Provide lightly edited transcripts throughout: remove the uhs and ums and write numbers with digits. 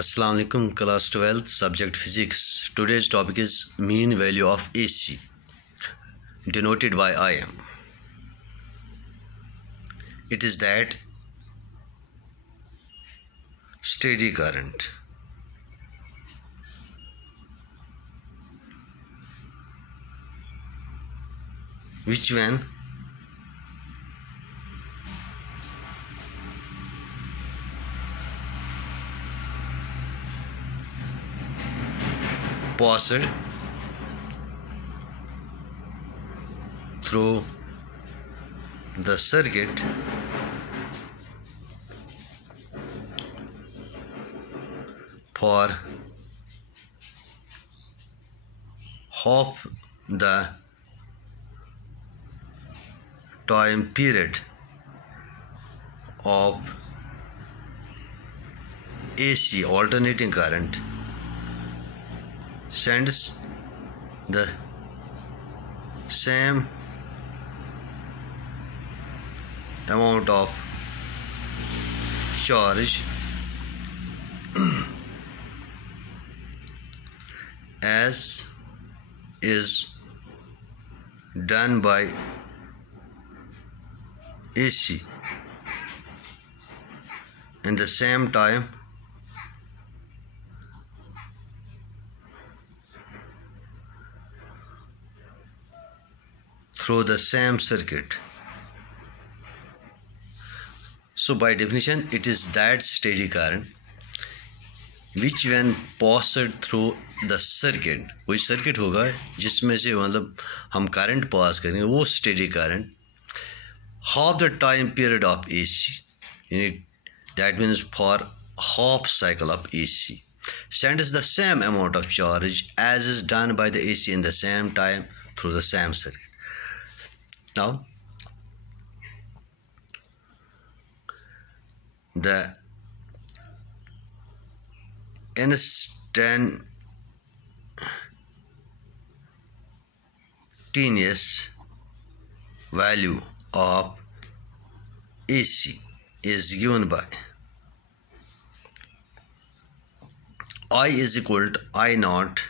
Assalamu alaikum, class 12th, subject physics. Today's topic is mean value of AC, denoted by Im. It is that steady current which when passed through the circuit for half the time period of AC alternating current sends the same amount of charge as is done by AC in the same time through the same circuit. So by definition it is that steady current which when passed through the circuit, कोई circuit होगा जिसमें से मतलब हम current pass करेंगे, वो steady current half the time period of AC, that means for half cycle of AC, sends the same amount of charge as is done by the AC in the same time through the same circuit. Now the instantaneous value of AC is given by I is equal to I naught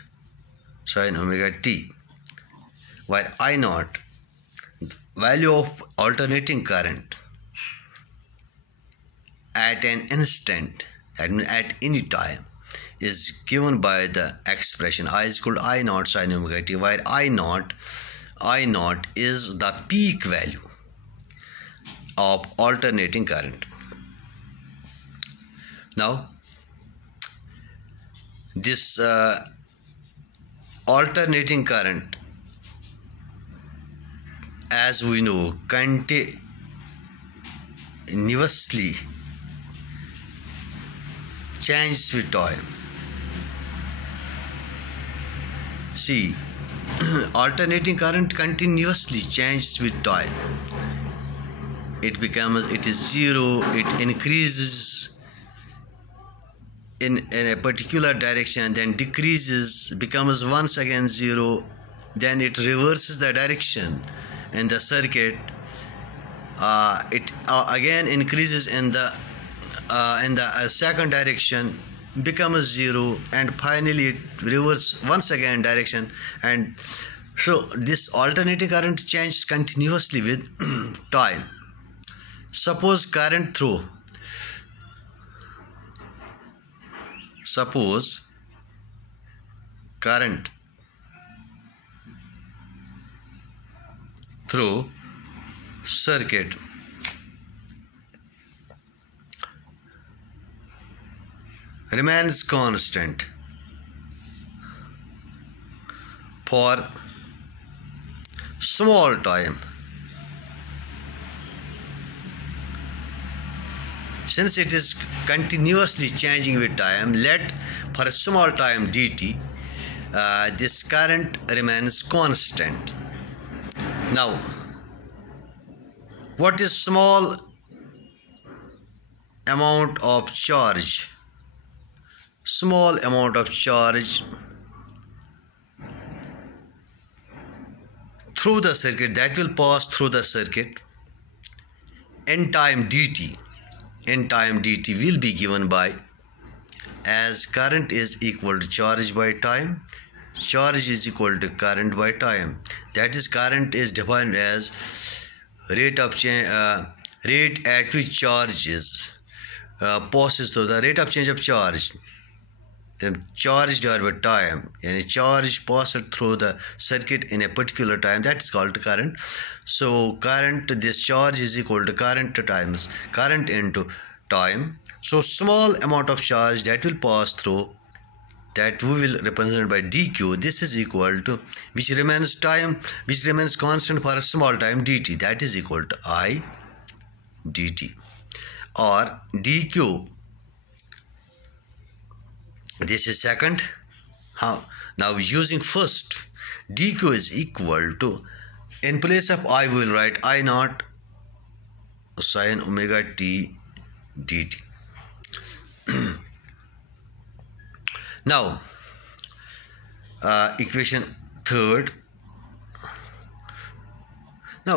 sin omega t, where I naught value of alternating current at an instant, at any time, is given by the expression I is equal to I naught sin omega t, where I naught is the peak value of alternating current. Now this alternating current, as we know, continuously changes with time. See, alternating current continuously changes with time. It is zero, it increases in a particular direction, then decreases, becomes once again zero, then it reverses the direction in the circuit, it again increases in the second direction, becomes zero, and finally it reverses once again direction. And so this alternating current changes continuously with time. Suppose current through circuit remains constant for small time. Since it is continuously changing with time, let for a small time dt this current remains constant. Now what is small amount of charge? Small amount of charge through the circuit that will pass through the circuit in time dt will be given by as current is equal to charge by time. Charge is equal to current by time. That is, current is defined as rate of change, rate at which charge is passes through, the rate of change of charge. Then charge divided by time, and charge passed through the circuit in a particular time, that is called current. So current, this charge is equal to current times current into time. So small amount of charge that will pass through, that we will represent by dq. This is equal to, which remains constant for a small time, dt, that is equal to I dt, or dq. This is second. How? Now using first, dq is equal to, in place of I we will write I naught sine omega t dt. Now equation third. Now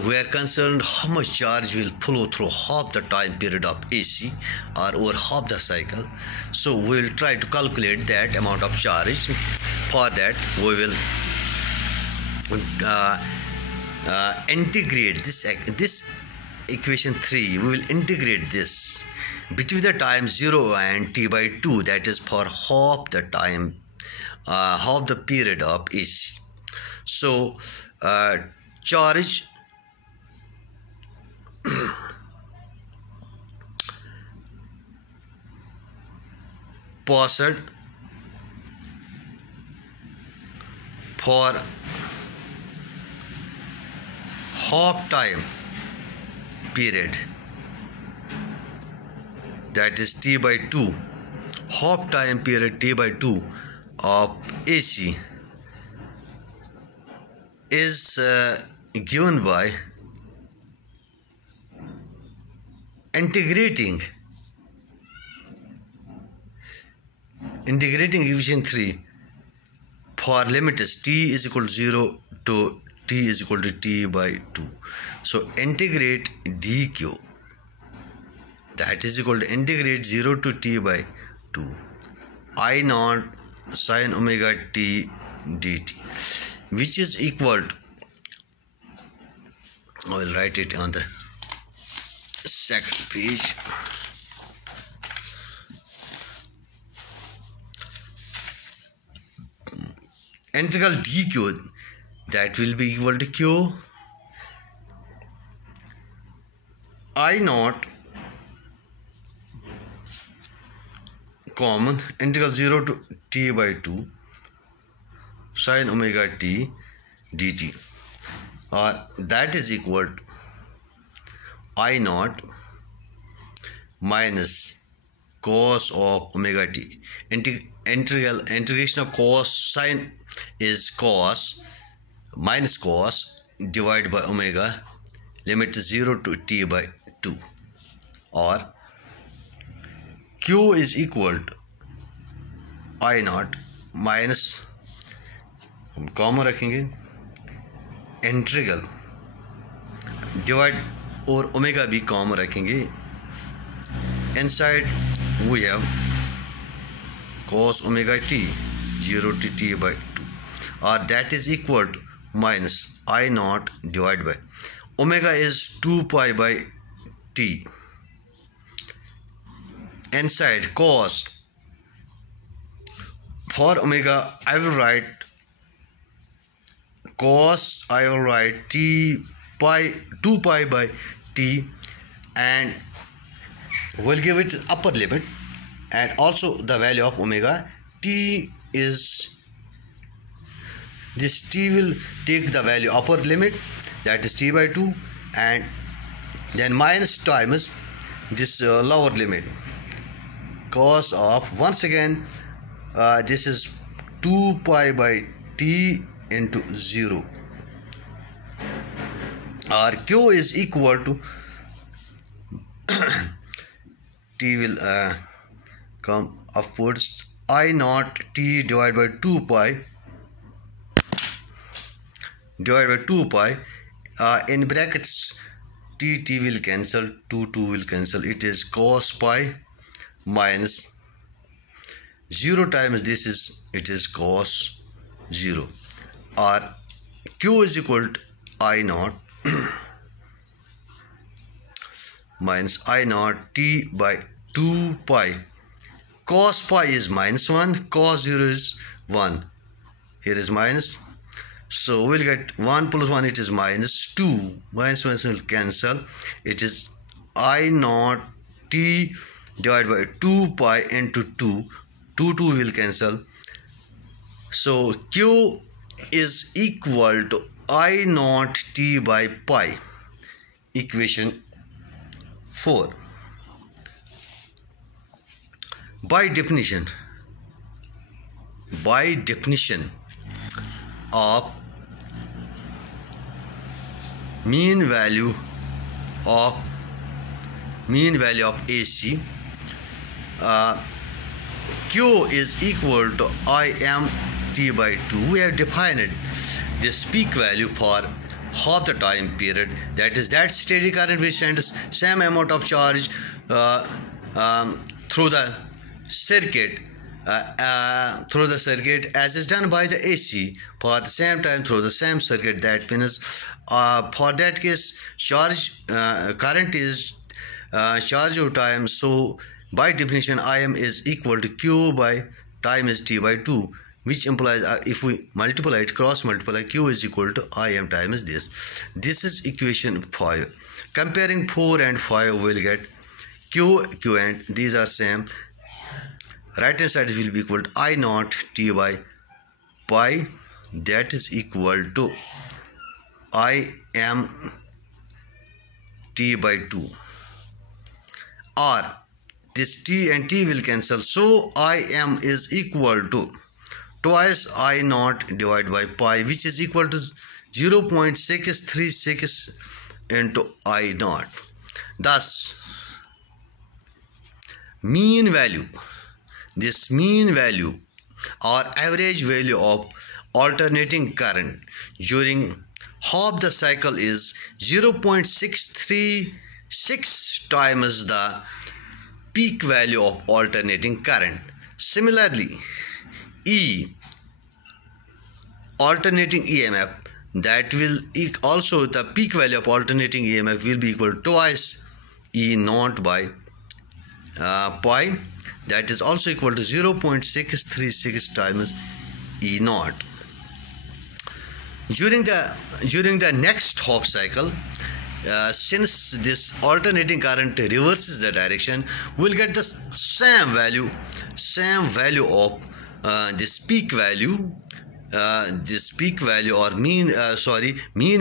we are concerned how much charge will flow through half the time period of AC or over half the cycle. So we will try to calculate that amount of charge. For that we will integrate this equation 3. We will integrate this between the time 0 and t by 2, that is for half the time, half the period of AC. So charge passed for half time period, that is t by 2, half time period t by 2 of AC is given by integrating equation 3 for limit is t is equal to 0 to t is equal to t by 2. So integrate dq, that is equal to integrate 0 to t by 2 I naught sine omega t dt, which is equal to, I will write it on the second page. Integral dq, that will be equal to q I naught common integral 0 to t by 2 sine omega t dt, or that is equal to I naught minus cos of omega t. Integration of cos, sine is cos, minus cos divided by omega, limit 0 to t by 2, or q is equal to I naught minus, हम common रखेंगे, integral divide और omega भी common रखेंगे. Inside we have cos omega t 0 to t by 2, or that is equal to minus I naught divided by omega is 2 pi by t. Inside cos, for omega I will write cos, I will write t pi 2 pi by t, and we'll give it upper limit, and also the value of omega. T is, this t will take the value upper limit, that is t by 2, and then minus times this lower limit, cos of, once again this is 2 pi by t into 0, or q is equal to t will come upwards, I naught t divided by 2 pi in brackets, t will cancel, 2 will cancel, it is cos pi minus 0 times this is, it is cos 0, or Q is equal to I naught minus I naught t by 2 pi. Cos pi is minus 1, cos 0 is 1. Here is minus. So we'll get 1 plus 1, it is minus 2. Minus 1 will cancel. It is I naught t divided by 2 pi into 2. 2 will cancel. So Q is equal to I naught t by pi. Equation 4. By definition of mean value of AC, Q is equal to Im t by 2. We have defined this peak value for half the time period, that is that steady current which sends same amount of charge through the circuit as is done by the AC for the same time through the same circuit. That means for that case current is charge of time. So by definition Im is equal to Q by time is t by 2, which implies if we multiply it, cross multiply, Q is equal to Im times this. This is equation 5. Comparing 4 and 5, we'll get Q and these are same. Right hand side will be equal to I naught t by pi, that is equal to Im t by 2, or this t and t will cancel. So Im is equal to twice I naught divided by pi, which is equal to 0.636 into I naught. Thus mean value or average value of alternating current during half the cycle is 0.636 times the peak value of alternating current. Similarly, E, alternating EMF, that will also the peak value of alternating EMF will be equal to twice E naught by pi, that is also equal to 0.636 times E naught. During the next half cycle, since this alternating current reverses the direction, we'll get the same value of this peak value or mean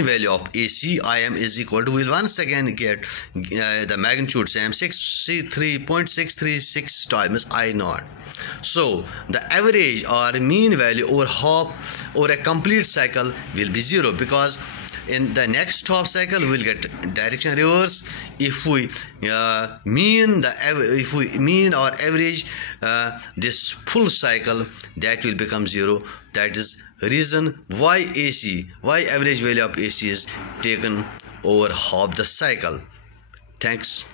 value of AC. Im is equal to, we'll once again get the magnitude same, 3.636 times I naught. So the average or mean value over half or a complete cycle will be 0, because in the next half cycle we'll get direction reverse. If we mean or average this full cycle, that will become 0. That is reason why average value of AC is taken over half the cycle. Thanks.